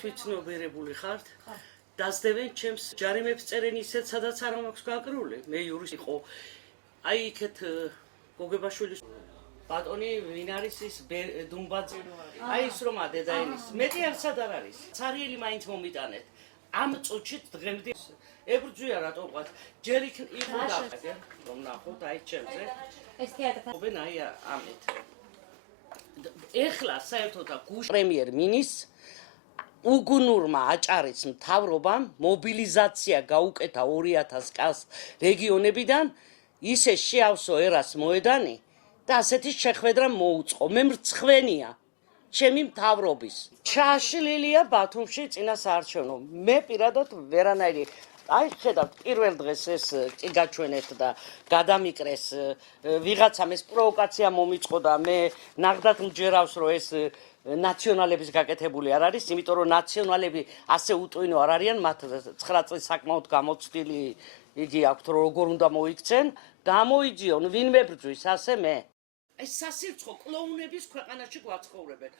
თვითცნობიერებული ხართ? დასდევენ ჩემს ჯარიმებს წერენ ისეთ, სადაც არ მაქვს გაკრული. მე იურისტი ხო. აი იქეთ გოგებაშვილის ბატონი ვინ არის ის დუმბაძე? აი ის რომ დედაენის. მეტი არცად არ არის. ცარიელი მაინც მომიტანეთ. ამ წუთში დღემდე ებრძვია რატომ ვყავთ? ჯერ იქ უნდა რომ ნახოთ აი ჩემზე. ეს თეატრი. ობენ აი ამით. ეხლა საერთოდ პრემიერ მინისტრს უგუნურმა აჭარის მთავრობამ მობილიზაცია გაუკეთა 2000 კაცს რეგიონებიდან, ისე შეავსო ერას მოედანი და ასეთი შეხვედრა მოუწყო. მე მრცხვენია ჩემი მთავრობის. ჩაშლილია ბათუმში წინასაარჩევნო. მე პირადად ვერანაირი აი ხედავთ პირველ დღეს ეს კი გაჩვენეთ და გადამიკრეს ვიღაცამ ეს პროვოკაცია მომიწყო და მე ნახდათ მჯერავს რომ ეს ნაციონალების გაკეთებული არ არის, იმიტომ რომ ნაციონალები ასე უტვინო არ არიან, მათ 9 წელი საკმაოდ გამოცდილი იგი აქვთ რომ როგორ უნდა მოიქცენ, გამოიძიონ ვინმე ბრძვის ასე მე. ეს სასირცხო კლოუნების ქვეყანაში გვაცხოვრებენ.